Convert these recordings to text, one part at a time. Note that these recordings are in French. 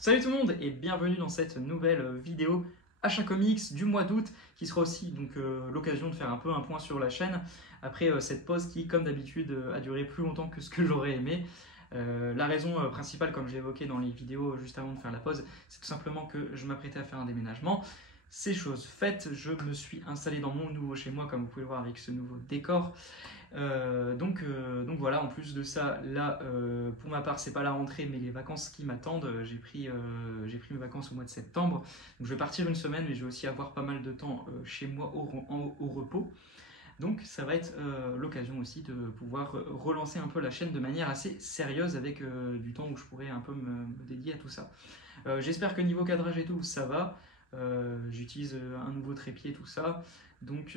Salut tout le monde et bienvenue dans cette nouvelle vidéo achat comics du mois d'août qui sera aussi l'occasion de faire un peu un point sur la chaîne après cette pause qui comme d'habitude a duré plus longtemps que ce que j'aurais aimé. La raison principale, comme je l'ai évoqué dans les vidéos juste avant de faire la pause, c'est tout simplement que je m'apprêtais à faire un déménagement. C'est chose faite, je me suis installé dans mon nouveau chez moi comme vous pouvez le voir avec ce nouveau décor. Donc voilà, en plus de ça, là pour ma part c'est pas la rentrée mais les vacances qui m'attendent. J'ai pris mes vacances au mois de septembre, donc je vais partir une semaine mais je vais aussi avoir pas mal de temps chez moi au repos. Donc ça va être l'occasion aussi de pouvoir relancer un peu la chaîne de manière assez sérieuse avec du temps où je pourrais un peu me dédier à tout ça. J'espère que niveau cadrage et tout ça va. J'utilise un nouveau trépied, tout ça. Donc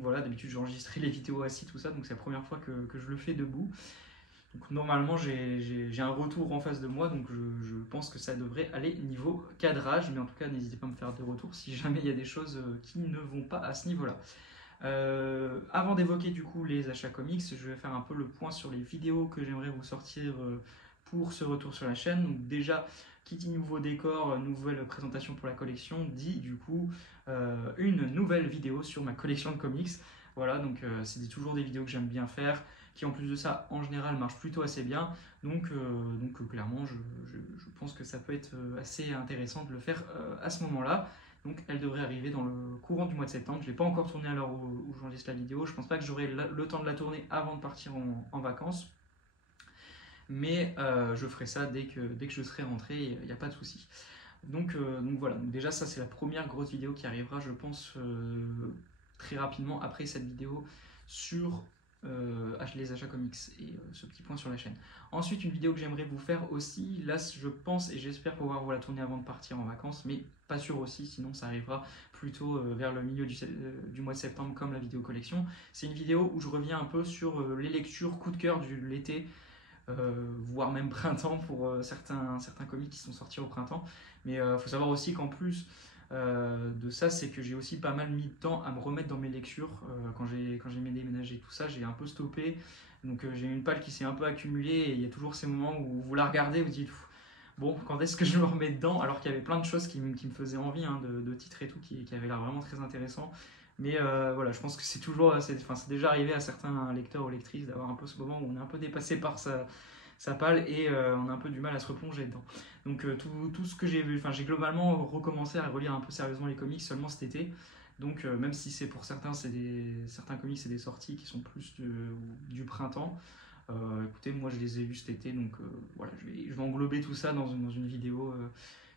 voilà, d'habitude j'enregistrais les vidéos assis, tout ça, donc c'est la première fois que je le fais debout. Donc normalement j'ai un retour en face de moi, donc je pense que ça devrait aller niveau cadrage, mais en tout cas n'hésitez pas à me faire des retours si jamais il y a des choses qui ne vont pas à ce niveau-là. Avant d'évoquer du coup les achats comics, je vais faire un peu le point sur les vidéos que j'aimerais vous sortir pour ce retour sur la chaîne. Donc déjà, qui dit nouveau décor, nouvelle présentation pour la collection, dit du coup une nouvelle vidéo sur ma collection de comics. Voilà, donc c'est toujours des vidéos que j'aime bien faire, qui en plus de ça, en général, marchent plutôt assez bien. Donc clairement, je pense que ça peut être assez intéressant de le faire à ce moment-là. Donc elle devrait arriver dans le courant du mois de septembre. Je ne l'ai pas encore tournée à l'heure où j'enregistre la vidéo. Je ne pense pas que j'aurai le temps de la tourner avant de partir en vacances. Mais je ferai ça dès que je serai rentré, il n'y a pas de souci. Donc voilà, donc déjà ça c'est la première grosse vidéo qui arrivera, je pense, très rapidement après cette vidéo sur les achats comics et ce petit point sur la chaîne. Ensuite, une vidéo que j'aimerais vous faire aussi, là je pense et j'espère pouvoir vous la tourner avant de partir en vacances, mais pas sûr aussi, sinon ça arrivera plutôt vers le milieu du mois de septembre comme la vidéo collection. C'est une vidéo où je reviens un peu sur les lectures coup de cœur de l'été, voire même printemps pour certains comics qui sont sortis au printemps. Mais il faut savoir aussi qu'en plus de ça, c'est que j'ai aussi pas mal mis de temps à me remettre dans mes lectures. Quand j'ai déménagé tout ça, j'ai un peu stoppé. Donc j'ai une palle qui s'est un peu accumulée et il y a toujours ces moments où vous la regardez, vous dites bon, quand est-ce que je me remets dedans? Alors qu'il y avait plein de choses qui me faisaient envie, hein, de titres et tout, qui avaient l'air vraiment très intéressants. Mais voilà, je pense que c'est déjà arrivé à certains lecteurs ou lectrices d'avoir un peu ce moment où on est un peu dépassé par sa palle et on a un peu du mal à se replonger dedans. Donc tout ce que j'ai vu, j'ai globalement recommencé à relire un peu sérieusement les comics seulement cet été. Donc même si c'est pour certains, certains comics, c'est des sorties qui sont plus du printemps. Écoutez, moi je les ai vus cet été, donc voilà, je vais englober tout ça dans une vidéo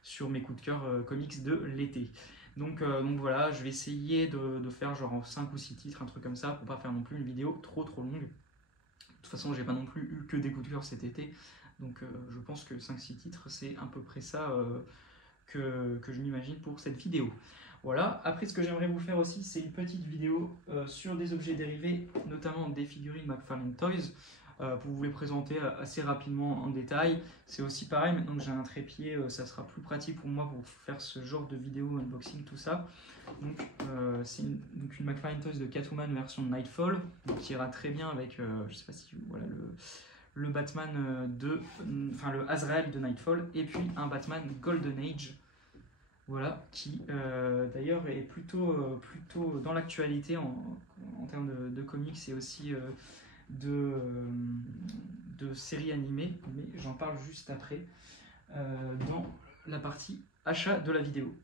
sur mes coups de cœur comics de l'été. Donc voilà, je vais essayer de faire genre 5 ou 6 titres, un truc comme ça, pour pas faire non plus une vidéo trop longue. De toute façon, j'ai pas non plus eu que des coups de cœur cet été, donc je pense que 5-6 titres, c'est à peu près ça que je m'imagine pour cette vidéo. Voilà, après ce que j'aimerais vous faire aussi, c'est une petite vidéo sur des objets dérivés, notamment des figurines McFarlane Toys, pour vous les présenter assez rapidement en détail. C'est aussi pareil, maintenant que j'ai un trépied, ça sera plus pratique pour moi pour faire ce genre de vidéo, unboxing, tout ça. Donc c'est une McFarlane Toys de Catwoman version Nightfall, qui ira très bien avec, je sais pas si voilà, le Batman le Azrael de Nightfall, et puis un Batman Golden Age. Voilà, qui d'ailleurs est plutôt dans l'actualité en termes de comics et aussi de séries animées, mais j'en parle juste après dans la partie achat de la vidéo.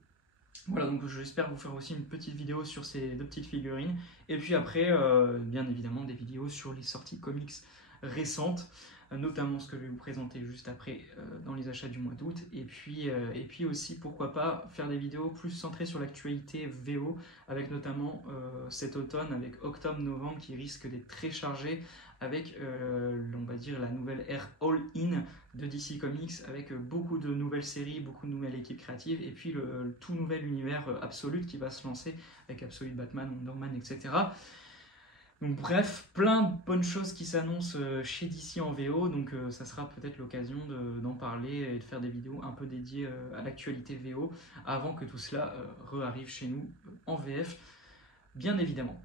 Voilà, donc j'espère vous faire aussi une petite vidéo sur ces deux petites figurines, et puis après, bien évidemment, des vidéos sur les sorties comics récentes, notamment ce que je vais vous présenter juste après dans les achats du mois d'août, et puis aussi, pourquoi pas, faire des vidéos plus centrées sur l'actualité VO, avec notamment cet automne, avec octobre-novembre, qui risque d'être très chargé, avec, on va dire, la nouvelle ère all-in de DC Comics, avec beaucoup de nouvelles séries, beaucoup de nouvelles équipes créatives, et puis le tout nouvel univers Absolute qui va se lancer, avec Absolute Batman, Wonder Man, etc. Donc bref, plein de bonnes choses qui s'annoncent chez DC en VO, donc ça sera peut-être l'occasion d'en parler et de faire des vidéos un peu dédiées à l'actualité VO, avant que tout cela re-arrive chez nous en VF, bien évidemment.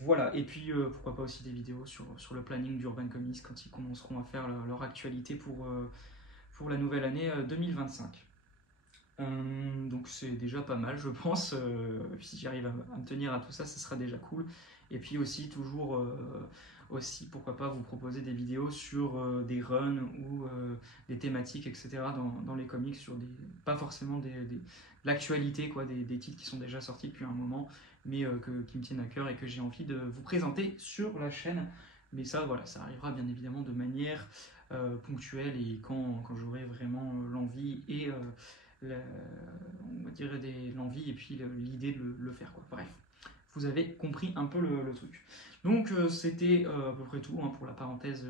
Voilà, et puis pourquoi pas aussi des vidéos sur le planning d'Urban Comics quand ils commenceront à faire leur actualité pour la nouvelle année 2025. Donc c'est déjà pas mal, je pense. Si j'arrive à me tenir à tout ça, ce sera déjà cool. Et puis aussi, toujours, pourquoi pas vous proposer des vidéos sur des runs ou des thématiques, etc. dans les comics, sur pas forcément de l'actualité, quoi, des titres qui sont déjà sortis depuis un moment, mais qui me tiennent à cœur et que j'ai envie de vous présenter sur la chaîne. Mais ça, voilà, ça arrivera bien évidemment de manière ponctuelle et quand j'aurai vraiment l'envie et on va dire l'envie et puis l'idée de le faire, quoi. Bref, vous avez compris un peu le truc. Donc c'était à peu près tout, hein, pour la parenthèse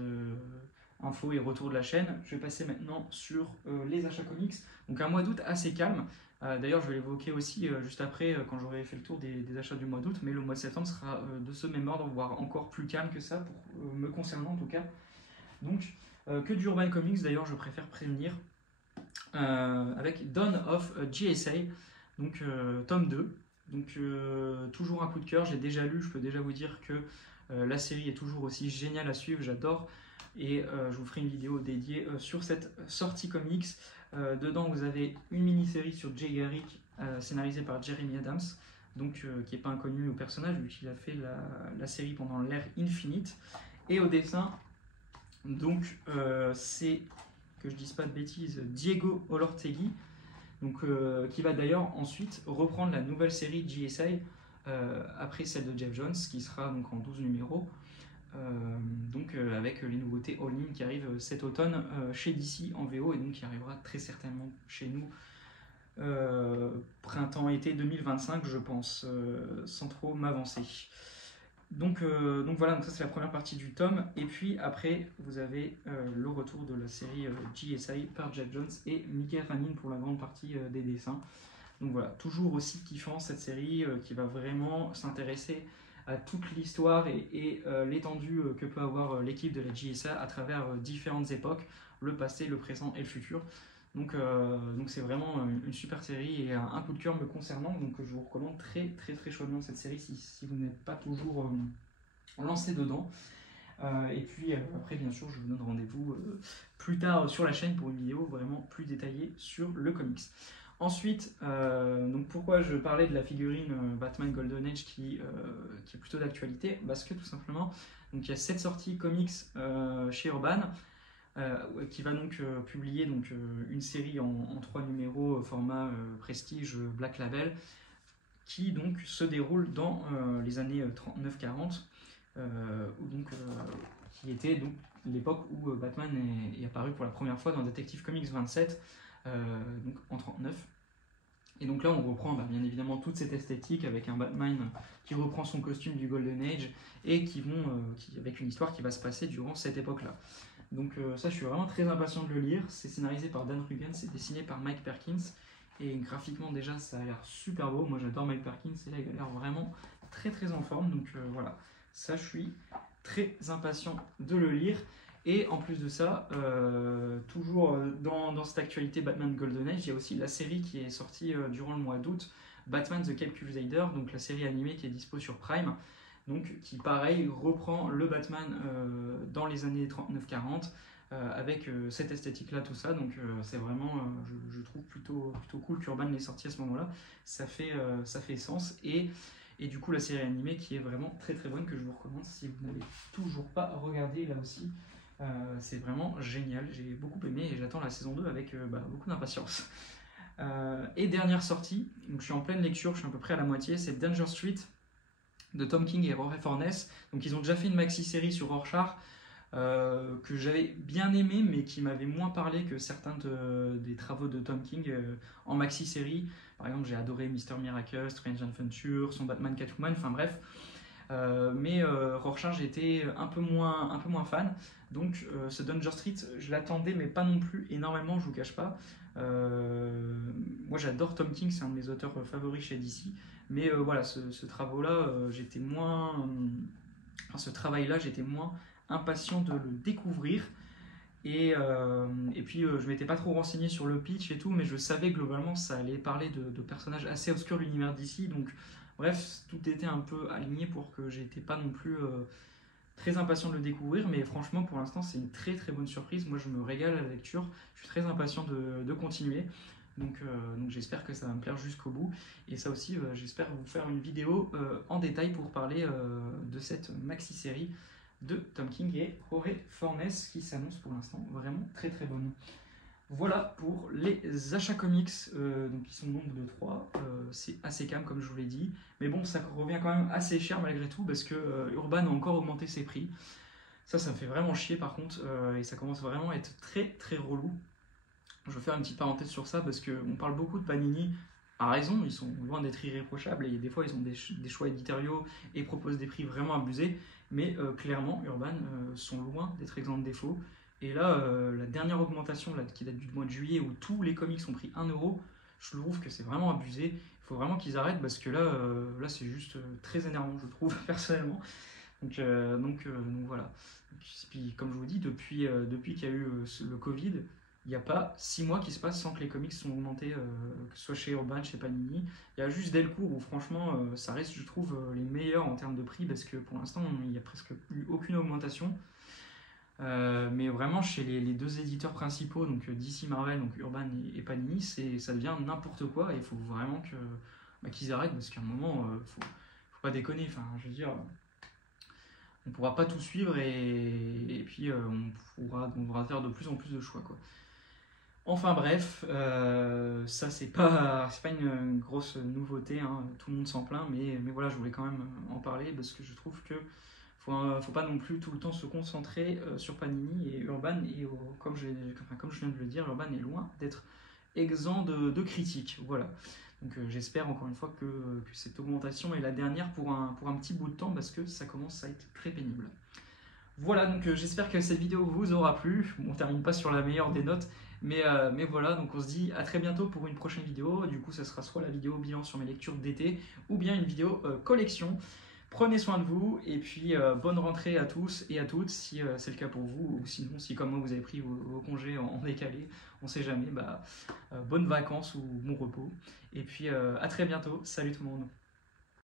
info et retour de la chaîne. Je vais passer maintenant sur les achats comics. Donc un mois d'août assez calme. D'ailleurs, je vais l'évoquer aussi juste après, quand j'aurai fait le tour des achats du mois d'août, mais le mois de septembre sera de ce même ordre, voire encore plus calme que ça, pour me concernant en tout cas. Donc, que du Urban Comics, d'ailleurs, je préfère prévenir, avec Dawn of GSA, donc tome 2. Donc, toujours un coup de cœur, j'ai déjà lu, je peux déjà vous dire que la série est toujours aussi géniale à suivre, j'adore. Et je vous ferai une vidéo dédiée sur cette sortie comics. Dedans, vous avez une mini-série sur Jay Garrick, scénarisée par Jeremy Adams, donc, qui n'est pas inconnu au personnage, vu qu'il a fait la série pendant l'ère Infinite. Et au dessin, donc, c'est, que je dise pas de bêtises, Diego Olortegui, donc, qui va d'ailleurs ensuite reprendre la nouvelle série GSA, après celle de Jeff Jones, qui sera donc en 12 numéros. Donc avec les nouveautés All-In qui arrivent cet automne chez DC en VO, et donc qui arrivera très certainement chez nous printemps-été 2025, je pense, sans trop m'avancer. Donc voilà, donc ça c'est la première partie du tome, et puis après vous avez le retour de la série GSA par Jeff Jones et Mickey Ramin pour la grande partie des dessins. Donc voilà, toujours aussi kiffant cette série qui va vraiment s'intéresser à toute l'histoire et l'étendue que peut avoir l'équipe de la GSA à travers différentes époques, le passé, le présent et le futur. Donc c'est vraiment une super série et un coup de cœur me concernant, donc je vous recommande très très très chaudement cette série si vous n'êtes pas toujours lancé dedans. Et puis après bien sûr je vous donne rendez-vous plus tard sur la chaîne pour une vidéo vraiment plus détaillée sur le comics. Ensuite, donc pourquoi je parlais de la figurine Batman Golden Age qui est plutôt d'actualité, parce que tout simplement, donc il y a cette sortie comics chez Urban qui va donc publier donc, une série en 3 numéros format Prestige Black Label, qui donc se déroule dans les années 39-40, qui était donc l'époque où Batman est apparu pour la première fois dans Detective Comics 27, donc en 39. Et donc là on reprend bien évidemment toute cette esthétique avec un Batman qui reprend son costume du Golden Age et avec une histoire qui va se passer durant cette époque là. Donc ça je suis vraiment très impatient de le lire. C'est scénarisé par Dan Rugen, c'est dessiné par Mike Perkins, et graphiquement déjà ça a l'air super beau. Moi j'adore Mike Perkins et là il a l'air vraiment très très en forme, donc voilà, ça je suis très impatient de le lire. Et en plus de ça, toujours dans cette actualité Batman Golden Age, il y a aussi la série qui est sortie durant le mois d'août, Batman The Cape Crusader, donc la série animée qui est dispo sur Prime, donc qui pareil reprend le Batman dans les années 39-40, avec cette esthétique là, tout ça. Donc c'est vraiment, je trouve plutôt cool qu'Urban l'ait sorti à ce moment là, ça fait sens. Et du coup la série animée qui est vraiment très très bonne, que je vous recommande si vous n'avez toujours pas regardé là aussi. C'est vraiment génial, j'ai beaucoup aimé et j'attends la saison 2 avec beaucoup d'impatience. Et dernière sortie, donc je suis en pleine lecture, je suis à peu près à la moitié, c'est Danger Street de Tom King et Rory Fornes. Donc ils ont déjà fait une maxi-série sur Rorschach que j'avais bien aimé, mais qui m'avait moins parlé que certains des travaux de Tom King en maxi-série. Par exemple, j'ai adoré Mr. Miracle, Strange Adventure, son Batman Catwoman, enfin bref. Mais Rorschach, j'étais un peu moins fan. Donc ce Danger Street, je l'attendais, mais pas non plus énormément, je vous cache pas. Moi j'adore Tom King, c'est un de mes auteurs favoris chez DC. Mais voilà, ce travail-là, j'étais moins impatient de le découvrir. Et puis je m'étais pas trop renseigné sur le pitch et tout, mais je savais globalement ça allait parler de personnages assez obscurs de l'univers d'ici. Donc bref, tout était un peu aligné pour que j'étais pas non plus Très impatient de le découvrir, mais franchement pour l'instant c'est une très très bonne surprise. Moi je me régale à la lecture, je suis très impatient de continuer. Donc j'espère que ça va me plaire jusqu'au bout. Et ça aussi, j'espère vous faire une vidéo en détail pour parler de cette maxi-série de Tom King et Jorge Fornes qui s'annonce pour l'instant vraiment très très bonne. Voilà pour les achats comics, donc qui sont nombre de 3, c'est assez calme comme je vous l'ai dit, mais bon ça revient quand même assez cher malgré tout parce que Urban a encore augmenté ses prix, ça me fait vraiment chier par contre, et ça commence vraiment à être très très relou. Je vais faire une petite parenthèse sur ça parce qu'on parle beaucoup de Panini, à raison, ils sont loin d'être irréprochables et des fois ils ont des choix éditoriaux et proposent des prix vraiment abusés, mais clairement Urban sont loin d'être exempts de défauts. Et là, la dernière augmentation là, qui date du mois de juillet où tous les comics ont pris 1 euro, je trouve que c'est vraiment abusé. Il faut vraiment qu'ils arrêtent parce que là c'est juste très énervant, je trouve, personnellement. Donc voilà. Et puis, comme je vous dis, depuis qu'il y a eu le Covid, il n'y a pas 6 mois qui se passent sans que les comics sont augmentés, que ce soit chez Urban, chez Panini. Il y a juste Delcourt où franchement ça reste, je trouve, les meilleurs en termes de prix parce que pour l'instant il n'y a presque eu aucune augmentation. Mais vraiment chez les deux éditeurs principaux, donc DC Marvel, donc Urban et Panini, ça devient n'importe quoi et il faut vraiment qu'ils arrêtent parce qu'à un moment, faut pas déconner. Enfin, je veux dire, on pourra pas tout suivre et puis on devra faire de plus en plus de choix, quoi. Enfin bref, ça c'est pas une grosse nouveauté, hein, tout le monde s'en plaint, mais voilà, je voulais quand même en parler parce que je trouve que faut pas non plus tout le temps se concentrer sur Panini et Urban, et comme je viens de le dire, Urban est loin d'être exempt de critiques. Voilà. Donc j'espère encore une fois que cette augmentation est la dernière pour un petit bout de temps parce que ça commence à être très pénible. Voilà, donc j'espère que cette vidéo vous aura plu. Bon, on termine pas sur la meilleure des notes, mais voilà, donc on se dit à très bientôt pour une prochaine vidéo. Du coup, ça sera soit la vidéo bilan sur mes lectures d'été, ou bien une vidéo collection. Prenez soin de vous, et puis bonne rentrée à tous et à toutes, si c'est le cas pour vous, ou sinon, si comme moi vous avez pris vos congés en décalé, on sait jamais, bonnes vacances ou bon repos. Et puis à très bientôt, salut tout le monde.